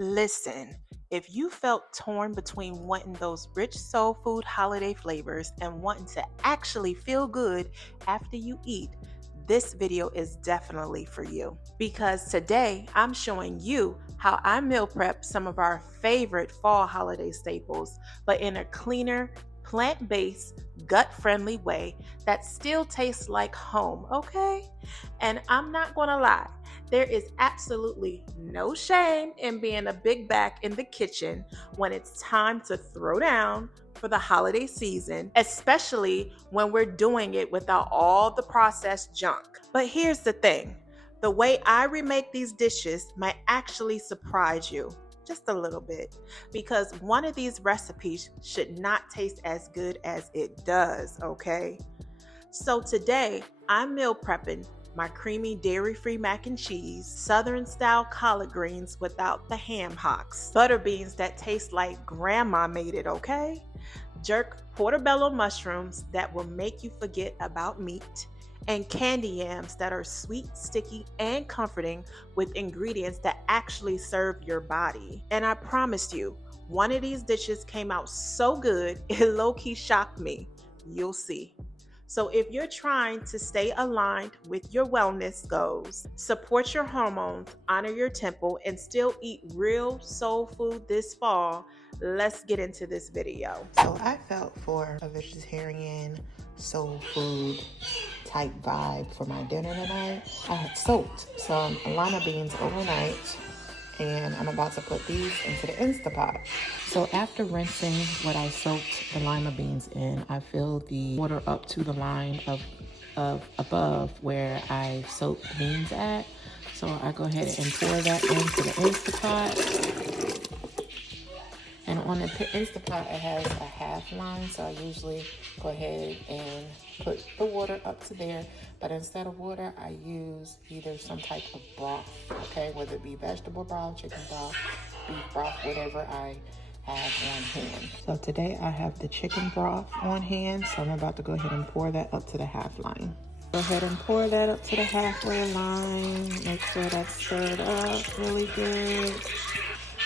Listen, if you felt torn between wanting those rich soul food holiday flavors and wanting to actually feel good after you eat, this video is definitely for you. Because today I'm showing you how I meal prep some of our favorite fall holiday staples, but in a cleaner, plant-based, gut-friendly way that still tastes like home, okay? And I'm not gonna lie, there is absolutely no shame in being a big back in the kitchen when it's time to throw down for the holiday season, especially when we're doing it without all the processed junk. But here's the thing, the way I remake these dishes might actually surprise you just a little bit, because one of these recipes should not taste as good as it does, okay? So today I'm meal prepping my creamy dairy-free mac and cheese, southern-style collard greens without the ham hocks, butter beans that taste like grandma made it, okay? Jerk portobello mushrooms that will make you forget about meat, and candy yams that are sweet, sticky, and comforting with ingredients that actually serve your body. And I promise you, one of these dishes came out so good, it low-key shocked me. You'll see. So if you're trying to stay aligned with your wellness goals, support your hormones, honor your temple, and still eat real soul food this fall, let's get into this video. So I felt for a vegetarian soul food type vibe for my dinner tonight. I had soaked some lima beans overnight, and I'm about to put these into the Instapot. So after rinsing what I soaked the lima beans in, I filled the water up to the line of above where I soaked the beans at. So I go ahead and pour that into the Instapot. And on the Instapot, it has a half line, so I usually go ahead and put the water up to there. But instead of water, I use either some type of broth, okay? Whether it be vegetable broth, chicken broth, beef broth, whatever I have on hand. So today I have the chicken broth on hand, so I'm about to go ahead and pour that up to the half line. Go ahead and pour that up to the halfway line. Make sure that's stirred up really good.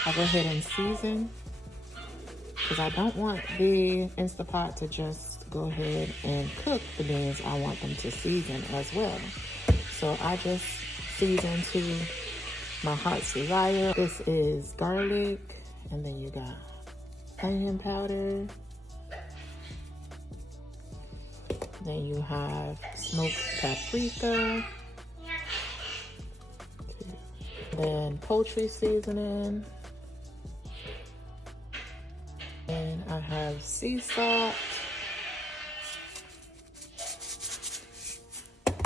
I'll go ahead and season, because I don't want the Instapot to just go ahead and cook the beans. I want them to season as well. So I just season to my heart's desire. This is garlic, and then you got onion powder. Then you have smoked paprika. Then poultry seasoning. And I have sea salt.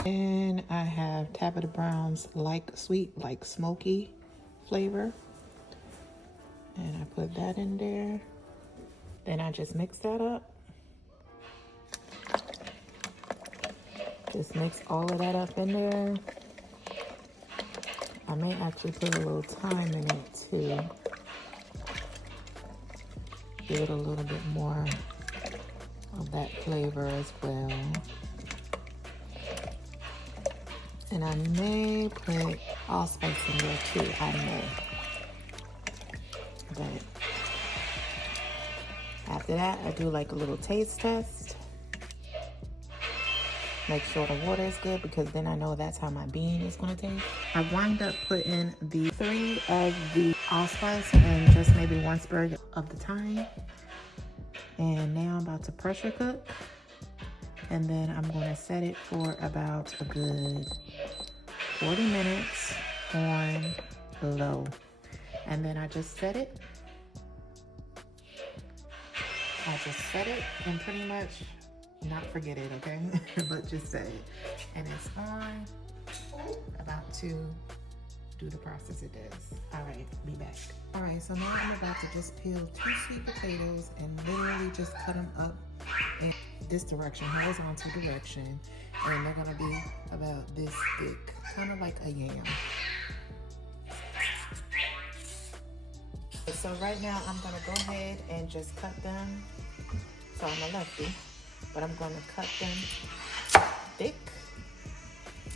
And I have Tabitha Brown's sweet, like smoky flavor. And I put that in there. Then I just mix that up. Just mix all of that up in there. I may actually put a little thyme in it too. Give it a little bit more of that flavor as well. And I may put allspice in there too, I may. But after that, I do like a little taste test. Make sure the water is good, because then I know that's how my bean is gonna taste. I wind up putting the 3 of the allspice and just maybe 1 sprig of the thyme. And now I'm about to pressure cook. And then I'm gonna set it for about a good 40 minutes on low. And then I just set it. And pretty much not forget it, okay? But just set it. And it's on, about to do the process it does. All right, be back. All right, so now I'm about to just peel 2 sweet potatoes and literally just cut them up in this direction, horizontal direction. And they're gonna be about this thick, kind of like a yam. So right now I'm gonna go ahead and just cut them. So I'm a lefty, but I'm gonna cut them thick.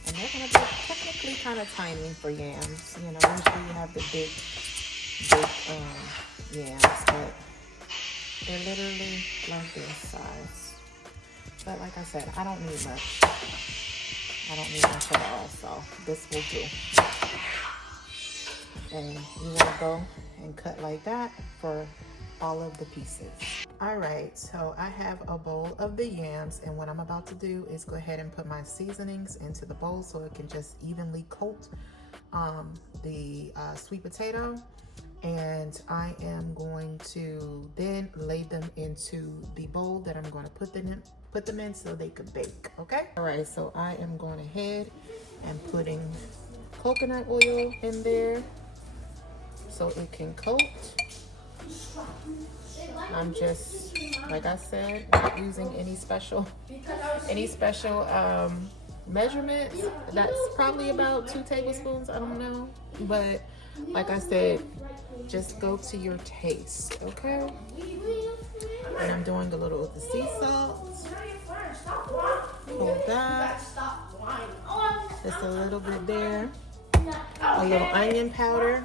And they're gonna be technically kind of tiny for yams. You know, usually you have the big big yams, but they're literally like this size. But like I said, I don't need much. I don't need much at all, so this will do. And you want to go and cut like that for all of the pieces. All right, so I have a bowl of the yams, and what I'm about to do is go ahead and put my seasonings into the bowl so it can just evenly coat the sweet potato. And I am going to then lay them into the bowl that I'm going to put them in so they could bake. Okay. All right, so I am going ahead and putting coconut oil in there so it can coat. I'm just, like I said, not using any special measurements. That's probably about 2 tablespoons. I don't know, but like I said, just go to your taste, okay? And I'm doing a little of the sea salt. Hold that. Just a little bit there. A little onion powder.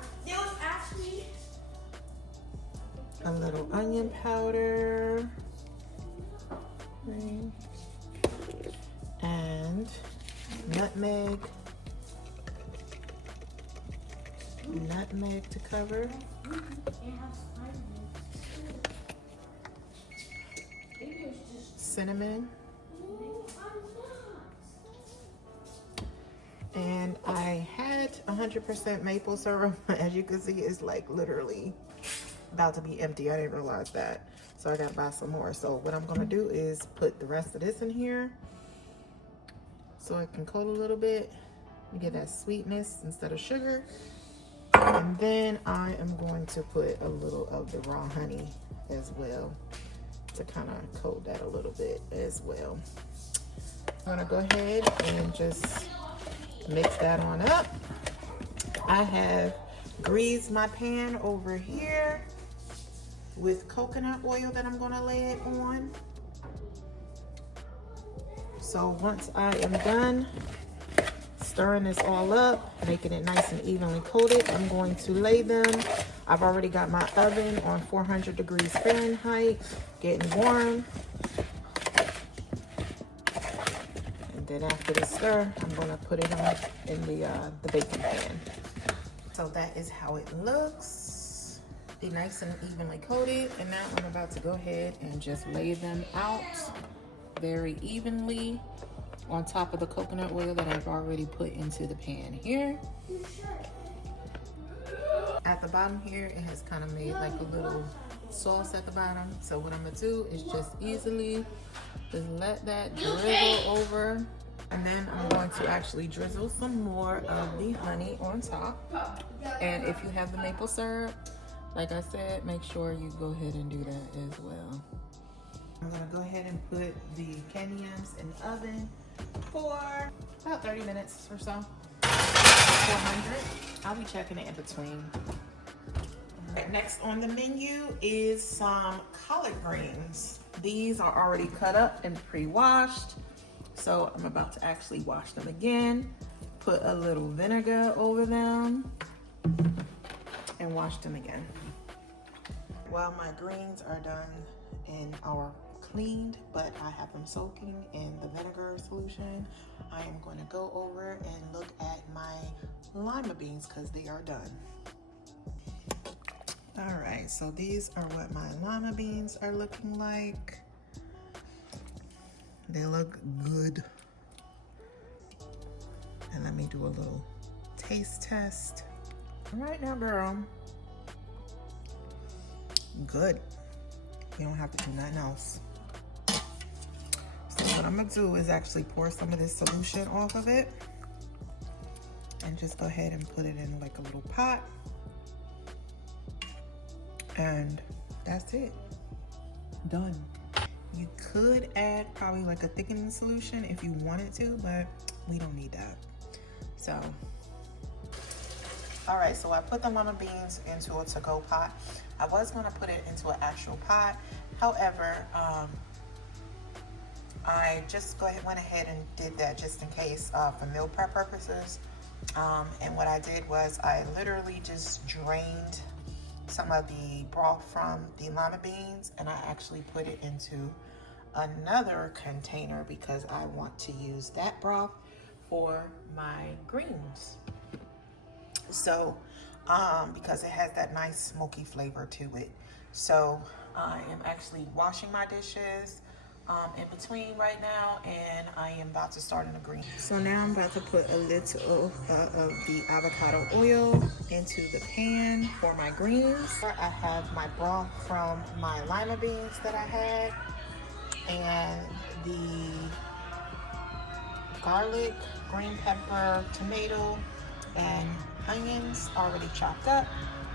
A little onion powder. And nutmeg. Nutmeg to cover. Cinnamon. And I had 100% maple syrup. As you can see, it's like literally about to be empty. I didn't realize that. So I gotta buy some more. So what I'm gonna do is put the rest of this in here so it can coat a little bit. You get that sweetness instead of sugar. And then I am going to put a little of the raw honey as well to kind of coat that a little bit as well. I'm gonna go ahead and just mix that on up. I have greased my pan over here with coconut oil that I'm gonna lay it on. So once I am done stirring this all up, making it nice and evenly coated, I'm going to lay them. I've already got my oven on 400 degrees Fahrenheit, getting warm. And then after the stir, I'm gonna put it on in the baking pan. So that is how it looks. Be nice and evenly coated. And now I'm about to go ahead and just lay them out very evenly on top of the coconut oil that I've already put into the pan here. At the bottom here, it has kind of made like a little sauce at the bottom. So what I'm gonna do is just easily just let that drizzle over. And then I'm going to actually drizzle some more of the honey on top. And if you have the maple syrup, like I said, make sure you go ahead and do that as well. I'm gonna go ahead and put the candy yams in the oven for about 30 minutes or so. 400. I'll be checking it in between. All right, next on the menu is some collard greens. These are already cut up and pre-washed. So I'm about to actually wash them again, put a little vinegar over them, and wash them again. While my greens are done and are cleaned, but I have them soaking in the vinegar solution, I am going to go over and look at my lima beans because they are done. All right, so these are what my lima beans are looking like. They look good. And let me do a little taste test. All right now, girl. Good. You don't have to do nothing else. So what I'm gonna do is actually pour some of this solution off of it and just go ahead and put it in like a little pot. And that's it. Done. You could add probably like a thickening solution if you wanted to, but we don't need that. So, all right, so I put the lima beans into a to-go pot. I was gonna put it into an actual pot. However, I just went ahead and did that just in case for meal prep purposes. And what I did was I literally just drained some of the broth from the lima beans, and I actually put it into another container because I want to use that broth for my greens. So because it has that nice smoky flavor to it. So I am actually washing my dishes in between right now, and I am about to start in the green. So now I'm about to put a little of the avocado oil into the pan for my greens. I have my broth from my lima beans that I had, and the garlic, green pepper, tomato, and onions already chopped up,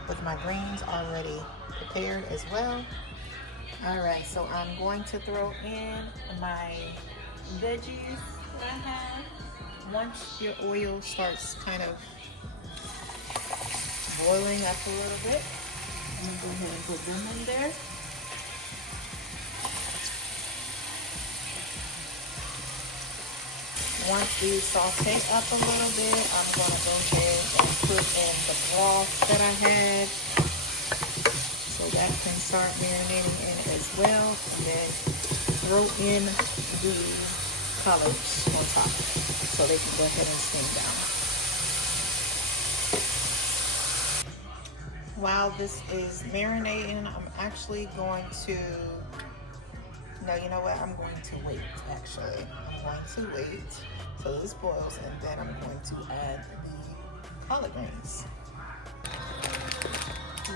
with my greens already prepared as well. All right, so I'm going to throw in my veggies that I have. Once your oil starts kind of boiling up a little bit, I'm gonna go ahead and put them in there. Once these saute up a little bit, I'm gonna go ahead and put in the broth that I had, so that can start marinating in as well, and then throw in the collards on top so they can go ahead and steam down. While this is marinating, I'm actually going to, no, you know what, I'm going to wait actually. I'm going to wait till this boils, and then I'm going to add the collard greens.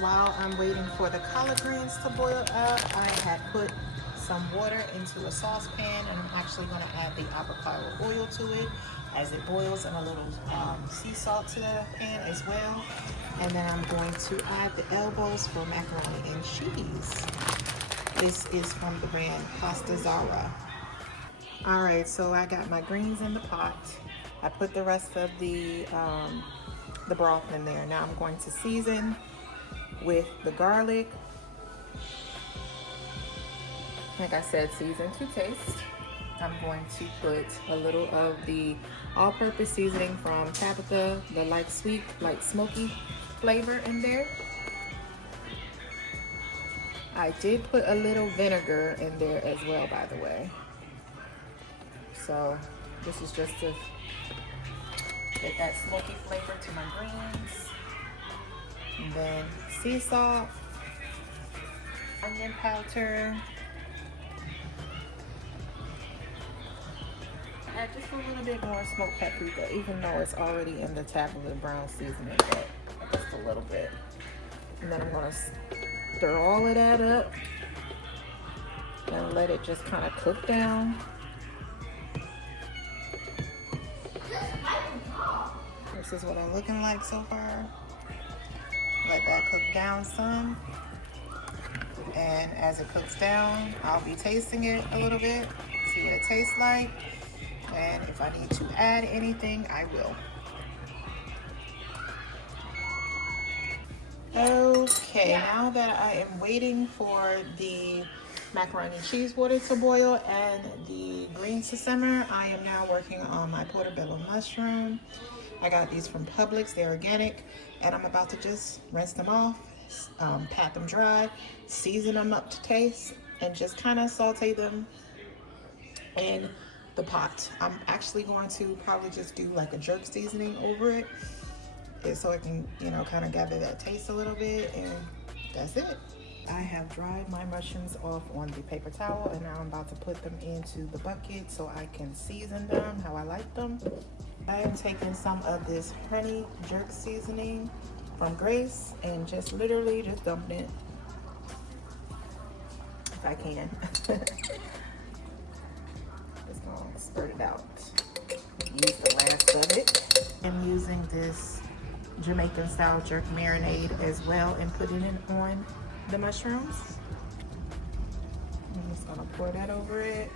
While I'm waiting for the collard greens to boil up, I have put some water into a saucepan, and I'm actually going to add the avocado oil to it as it boils, and a little sea salt to the pan as well. And then I'm going to add the elbows for macaroni and cheese. This is from the brand Pasta Zara. All right, so I got my greens in the pot. I put the rest of the broth in there. Now I'm going to season with the garlic. Like I said, season to taste. I'm going to put a little of the all-purpose seasoning from Tabitha, the light sweet, light smoky flavor in there. I did put a little vinegar in there as well, by the way. So this is just to get that smoky flavor to my greens. And then sea salt, onion powder, add just a little bit more smoked paprika, even though it's already in the Tabitha brown seasoning, but just a little bit. And then I'm gonna stir all of that up and let it just kind of cook down. This is what I'm looking like so far. Let that cook down some. And as it cooks down, I'll be tasting it a little bit, see what it tastes like. And if I need to add anything, I will. Okay, now that I am waiting for the macaroni and cheese water to boil and the greens to simmer, I am now working on my portobello mushroom. I got these from Publix, they're organic, and I'm about to just rinse them off, pat them dry, season them up to taste, and just kind of saute them in the pot. I'm actually going to probably just do like a jerk seasoning over it, so I can, you know, kind of gather that taste a little bit, and that's it. I have dried my mushrooms off on the paper towel, and now I'm about to put them into the bucket so I can season them how I like them. I am taking some of this honey jerk seasoning from Grace and just literally just dumping it, if I can. Just gonna spread it out. Use the last of it. I'm using this Jamaican style jerk marinade as well and putting it on the mushrooms. I'm just gonna pour that over it.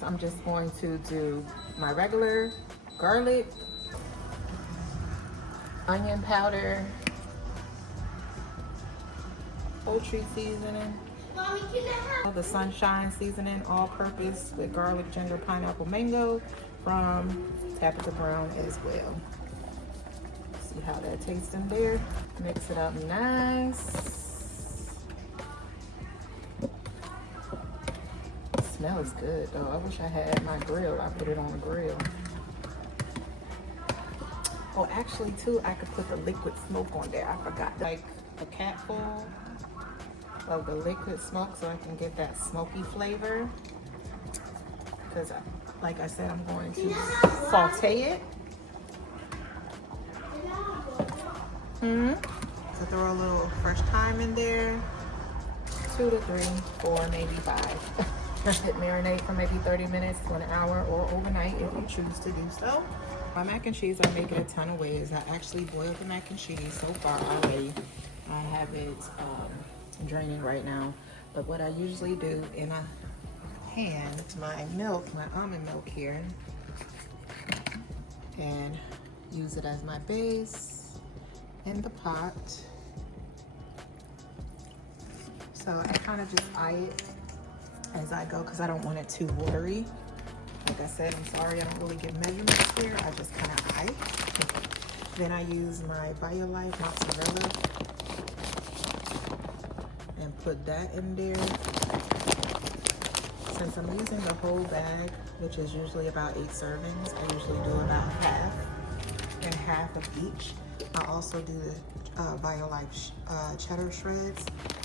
So I'm just going to do my regular garlic, onion powder, poultry seasoning, the sunshine seasoning, all purpose with garlic, ginger, pineapple, mango from Tabitha Brown as well. See how that tastes in there. Mix it up nice. Smells good though. I wish I had my grill. I put it on the grill. Oh, actually too, I could put the liquid smoke on there. I forgot. Like a capful of the liquid smoke so I can get that smoky flavor. Because like I said, I'm going to saute it. So throw a little fresh thyme in there. 2 to 3, 4, maybe 5. Let it marinate for maybe 30 minutes to an hour or overnight if you choose to do so. My mac and cheese I make it a ton of ways. I actually boiled the mac and cheese so far already. I have it draining right now. But what I usually do in a pan, my milk, my almond milk here, and use it as my base in the pot. So I kind of just eye it as I go because I don't want it too watery. Like I said, I'm sorry, I don't really give measurements here. I just kind of eye. Then I use my Violife mozzarella and put that in there. Since I'm using the whole bag, which is usually about 8 servings, I usually do about half and half of each. I also do the Violife cheddar shreds.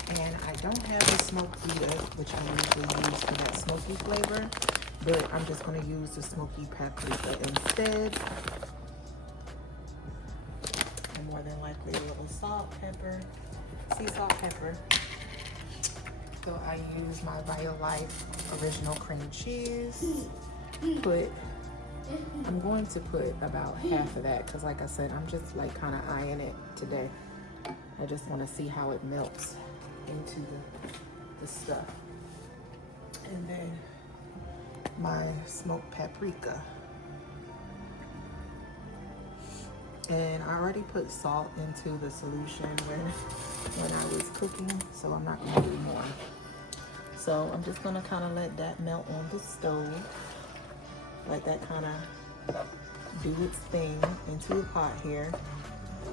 And I don't have the smoked Vita, which I usually use for that smoky flavor, but I'm just going to use the smoky paprika instead. And more than likely a little salt, pepper, sea salt, pepper. So I use my Violife original cream cheese. I'm going to put about half of that because like I said, I'm just like kind of eyeing it today. I just want to see how it melts into the stuff. And then my smoked paprika. And I already put salt into the solution when I was cooking, so I'm not going to do more. So I'm just going to kind of let that melt on the stove. Let that kind of do its thing into a pot here.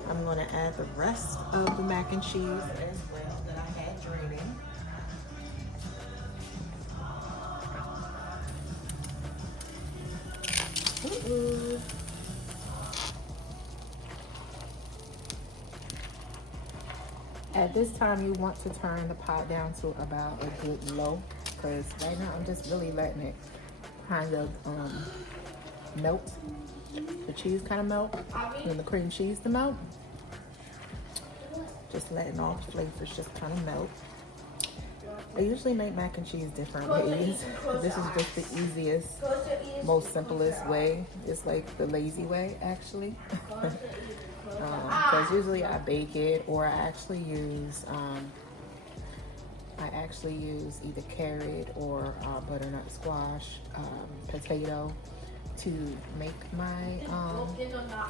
I'm going to add the rest of the mac and cheese as well that I had draining. At this time, you want to turn the pot down to about a good low, because right now I'm just really letting it kind of melt. The cheese kind of melt, and the cream cheese to melt. Just letting all the flavors just kind of melt. I usually make mac and cheese different ways. This is just the easiest, most simplest way. It's like the lazy way, actually. Because usually I bake it, or I actually use either carrot or butternut squash, potato to make my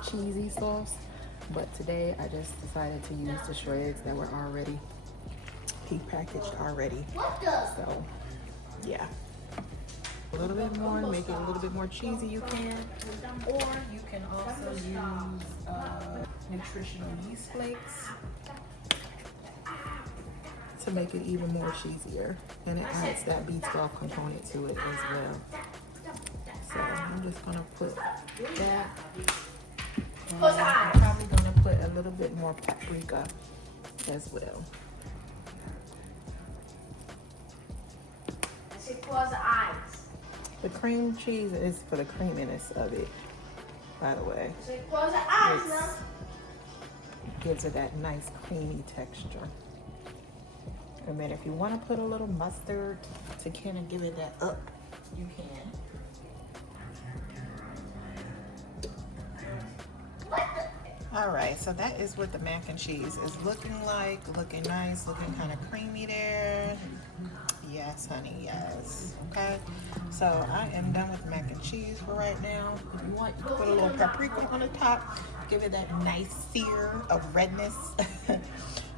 cheesy sauce. But today I just decided to use the shreds that were already pre-packaged already. So yeah, a little bit more, make it a little bit more cheesy you can, or you can also use nutritional yeast flakes to make it even more cheesier, and it adds that B12 component to it as well. So I'm just gonna put that, and I'm probably gonna put a little bit more paprika as well. Close the eyes. The cream cheese is for the creaminess of it, by the way. Close the eyes now. It gives it that nice creamy texture. And then if you want to put a little mustard to kind of give it that up, you can. All right, so that is what the mac and cheese is looking like. Looking nice, looking kind of creamy there. Yes, honey, yes. Okay, so I am done with mac and cheese for right now. If you want, you can put a little paprika on the top, give it that nice sear of redness.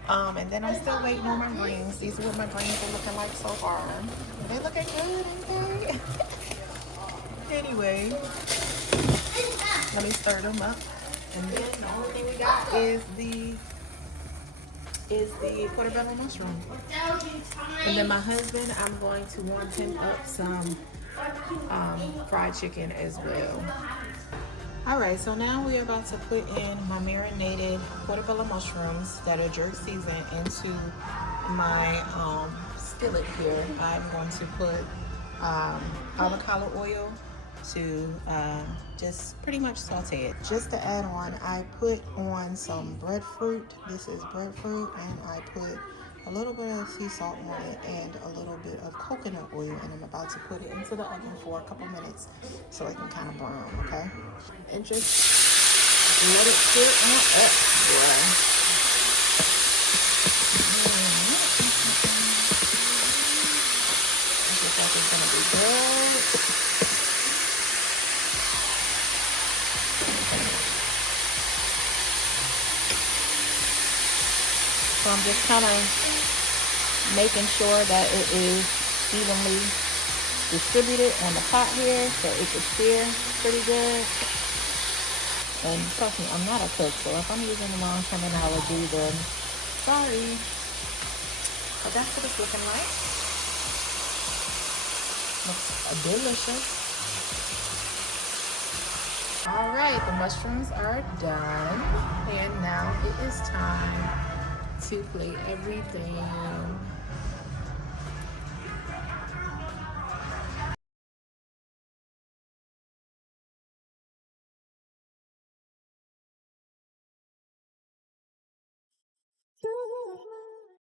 And then I'm still waiting on my greens. These are what my greens are looking like so far. They're looking good, ain't they? Anyway, let me stir them up. And then the only thing we got is the portobello mushroom. And then my husband, I'm going to warm him up some fried chicken as well. All right, so now we're about to put in my marinated portobello mushrooms that are jerk seasoned into my skillet here. I'm going to put avocado oil to just pretty much saute it. Just to add on, I put on some breadfruit. This is breadfruit, and I put a little bit of sea salt on it and a little bit of coconut oil, and I'm about to put it into the oven for a couple minutes so it can kind of brown, okay? And just let it sit on up, boy. Looks like it's gonna be good. So I'm just kind of making sure that it is evenly distributed on the pot here so it can sear pretty good. And trust me, I'm not a cook, so if I'm using the wrong terminology, then sorry. But that's what it's looking like. Looks delicious. All right, the mushrooms are done, and now it is time to plate everything.